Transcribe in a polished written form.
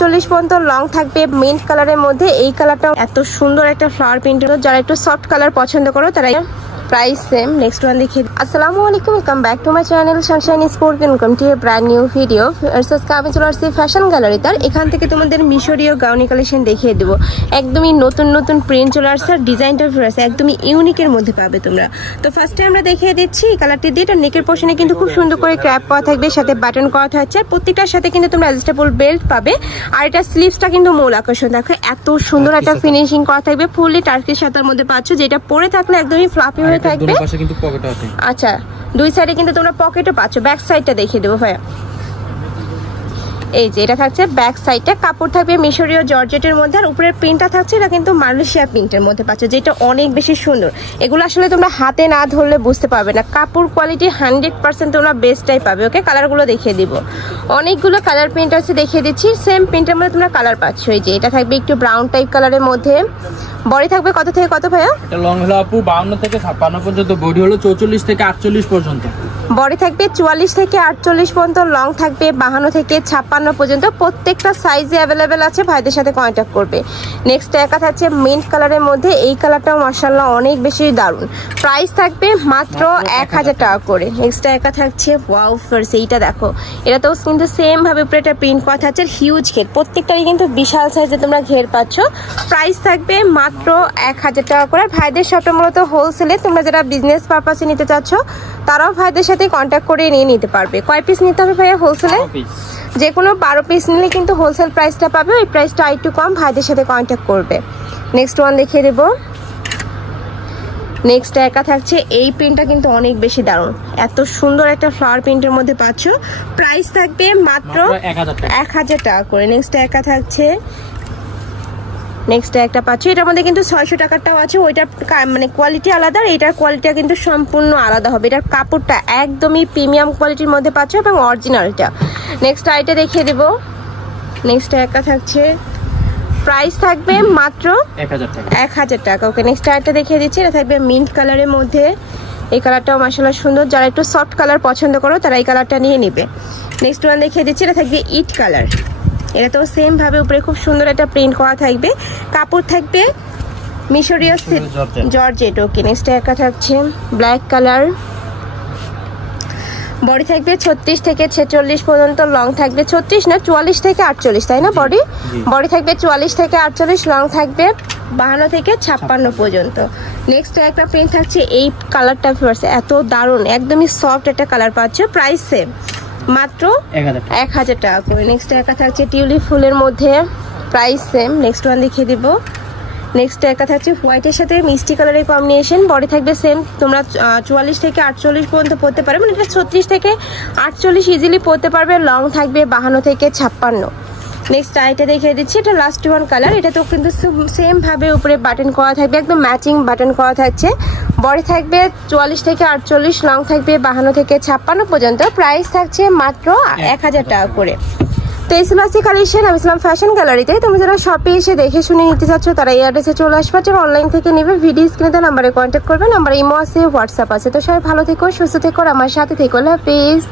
48 পর্যন্ত লং থাকবে মিন্ট কালারের মধ্যে। এই কালারটা এত সুন্দর একটা ফ্লাওয়ার প্রিন্ট, যারা একটু সফট কালার পছন্দ করো তারা প্রাইস সেম। নেক্সট ওয়ান দেখি। আসসালামু আলাইকুম, welcome back to my channel Sunshine sport, welcome to A brand new video. আজকে আমি চলে আসছি ফ্যাশন গ্যালারি। তার এখান থেকে তোমাদের মিশরীয় গাউনি কালেকশন দেখিয়ে দেবো। একদমই নতুন নতুন প্রিন্ট চলে আসছে আর ডিজাইনটা আছে একদমই ইউনিকের মধ্যে পাবে তোমরা। তো ফার্স্টে আমরা দেখিয়ে দিচ্ছি এই কালারটি দিয়ে। এটা নেকের পোর্শনে কিন্তু খুব সুন্দর করে ক্র্যাপ করা থাকবে, সাথে বাটন করা থাকছে আর প্রত্যেকটার সাথে কিন্তু তোমরা অ্যাডজাস্টেবল বেল্ট পাবে। আর এটা স্লিভসটা কিন্তু মূল আকর্ষণ, দেখো এত সুন্দর একটা ফিনিশিং করা থাকবে, ফুললি টার্কিশ সাদার মধ্যে পাচ্ছ, যেটা পরে থাকলে একদমই ফ্লাফি হয়ে থাকবে। আচ্ছা, দুই সাইডে কিন্তু তোমরা পকেটও পাচ্ছ। ব্যাক সাইডটা দেখিয়ে দেবো ভাইয়া। এই যে এটা থাকছে ব্যাক সাইডটা, কাপড় থাকবে মিশরীয় জর্জেটের মধ্যে আর উপরের প্রিন্টটা থাকছে এটা কিন্তু মালয়েশিয়া প্রিন্টের মধ্যে পাচ্ছ, যেটা অনেক বেশি সুন্দর। এগুলো আসলে তোমরা হাতে না ধরলে বুঝতে পারবে না, কাপড় কোয়ালিটি 100% তোমরা বেস্টটাই পাবে। ওকে, কালারগুলো দেখিয়ে দিব, অনেকগুলো কালার প্রিন্ট আছে দেখিয়ে দিচ্ছি। সেম প্রিন্টের মধ্যে তোমরা কালার পাচ্ছ। এই যে এটা থাকবে একটু ব্রাউন টাইপ কালারের মধ্যে। বডি থাকবে কত থেকে কত ভাইয়া? এটা লং হলো আপু 52 থেকে 56 পর্যন্ত, বডি হলো 44 থেকে 48 পর্যন্ত। বডি থাকবে 44 থেকে 48 পর্যন্ত, লং থাকবে 52 থেকে 56 পর্যন্ত। প্রত্যেকটা সাইজে অ্যাভেলেবেল আছে, ভাইদের সাথে কন্ট্যাক্ট করবে। নেক্সট একা থাকছে মিন্ট কালারের মধ্যে। এই কালারটাও মাশাআল্লাহ অনেক বেশি দারুণ। প্রাইস থাকবে মাত্র 1000 টাকা করে। নেক্সট একা থাকছে ওয়াও ফার্স, এইটা দেখো, এটা তো কিন্তু সেম ভাবে উপরে একটা প্রিন্ট করা থাকছে, হিউজ ঘের, প্রত্যেকটারই কিন্তু বিশাল সাইজে তোমরা ঘের পাচ্ছ। প্রাইস থাকবে মাত্র 1000 টাকা করে। ভাইদের শপটা মূলত হোলসেলে, তোমরা যারা বিজনেস পারপাসে নিতে চাচ্ছ তারাও ভাইদের সাথে কন্ট্যাক্ট করে নিয়ে নিতে পারবে। কয় পিস নিতে হবে ভাইয়া হোলসেলে? যে কোনো 12 পিস নিলে কিন্তু হোলসেল প্রাইসটা পাবে, ওই প্রাইসটা একটু কম, ভাইদের সাথে কন্ট্যাক্ট করবে। নেক্সট ওয়ান দেখিয়ে দেবো। নেক্সট একা থাকছে এই প্রিন্টটা কিন্তু অনেক বেশি দারুণ, এত সুন্দর একটা ফ্লাওয়ার প্রিন্টের মধ্যে পাচ্ছ। প্রাইস থাকবে মাত্র 1000 টাকা করে। নেক্সট একা থাকছে, নেক্সট একটা পাচ্ছি, এটার মধ্যে কিন্তু 600 টাকারটাও আছে, ওইটার মানে কোয়ালিটি আলাদা আর এটার কোয়ালিটিটা কিন্তু সম্পূর্ণ আলাদা হবে। এটার কাপড়টা একদমই প্রিমিয়াম কোয়ালিটির মধ্যে পাচ্ছ এবং অরিজিনালটা। নেক্সট আইটা দেখিয়ে দেবো। নেক্সট একটা থাকছে, প্রাইস থাকবে মাত্র 1000 টাকা। ওকে, নেক্সট আইটা দেখিয়ে দিচ্ছি, এটা থাকবে মিন্ট কালারের মধ্যে। এই কালারটাও মাশাআল্লাহ সুন্দর, যারা একটু সফট কালার পছন্দ করো তারা এই কালারটা নিয়ে নিবে। নেক্সট ওয়ান দেখিয়ে দিচ্ছি, এটা থাকবে ইট কালার। এটা তো সেম ভাবে উপরে খুব সুন্দর একটা প্রিন্ট করা থাকবে, কাপড় থাকবে মিশরীয় জর্জেট। ওকে, নেক্সট একটা থাকছে ব্ল্যাক কালার। বডি থাকবে 36 থেকে 46 পর্যন্ত, লং থাকবে 36 না 44 থেকে 48, তাই না? বডি থাকবে 44 থেকে 48, লং থাকবে 52 থেকে 56 পর্যন্ত। নেক্সট একটা প্রিন্ট থাকছে এই কালারটা, এত দারুণ, একদমই সফট একটা কালার পাচ্ছ। প্রাইস সেম মাত্র 1000 টাকা করে। নেক্সট একা থাকছে টিউলিপ ফুলের মধ্যে, প্রাইস সেম। নেক্সট ওয়ান দেখিয়ে দিব। নেক্সট একা থাকছে হোয়াইটের সাথে মিষ্টি কালারের কম্বিনেশন। বডি থাকবে সেম, তোমরা 44 থেকে 48 পর্যন্ত পড়তে পারবে, মানে এটা 36 থেকে 48 ইজিলি পড়তে পারবে। লং থাকবে 52 থেকে 56। নেক্সট আইটা দেখিয়ে দিচ্ছি, এটা লাস্ট ওয়ান কালার। এটা তো কিন্তু সেম ভাবে উপরে বাটন করা থাকবে, একদম ম্যাচিং বাটন করা থাকছে। বডি থাকবে 44 থেকে 48, লং থাকবে 52 থেকে 56 পর্যন্ত। প্রাইস থাকছে মাত্র 1000 টাকা করে। তো এই ছিল আজকে কালেকশন। আমি ছিলাম ফ্যাশন গ্যালারিতে। তুমি যারা শপে এসে দেখে শুনে নিতে চাচ্ছ তারা এই অ্যাড্রেসে চলে আসবে, যারা অনলাইন থেকে নেবে ভিডিও স্ক্রিনে নাম্বারে কন্ট্যাক্ট করবে। নাম্বার ইমো আছে, হোয়াটসঅ্যাপ আছে। তো সবাই ভালো থেকো, সুস্থ থেকো, আমার সাথে থেকো। আল্লাহ হাফেজ।